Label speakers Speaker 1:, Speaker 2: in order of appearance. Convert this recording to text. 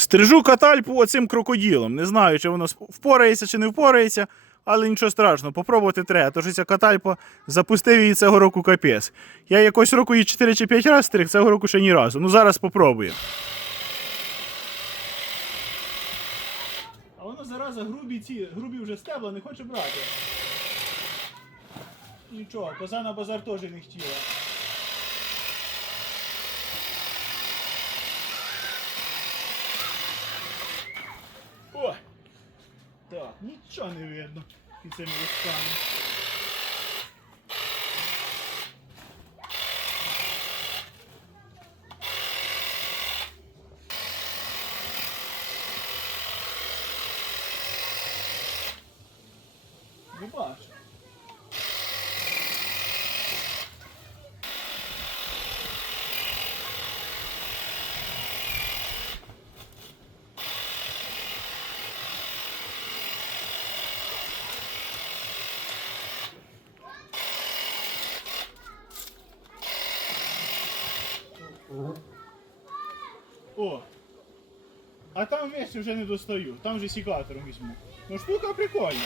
Speaker 1: Стрижу катальпу оцим крокоділом. Не знаю, чи воно впорається чи не впорається, але нічого страшного, попробувати треба. Тож ця катальпа запустив її цього року капець. Я якось року її 4 чи 5 разів стриг, цього року ще ні разу. Ну зараз попробую. А воно зараза грубі ці, грубі вже стебла не хоче брати. Нічого, коза на базар теж не хотіла. Так, нічого не видно під цими листками. Не О! А там вещи вже не достаю, там вже сікатором візьму. Ну штука прикольна.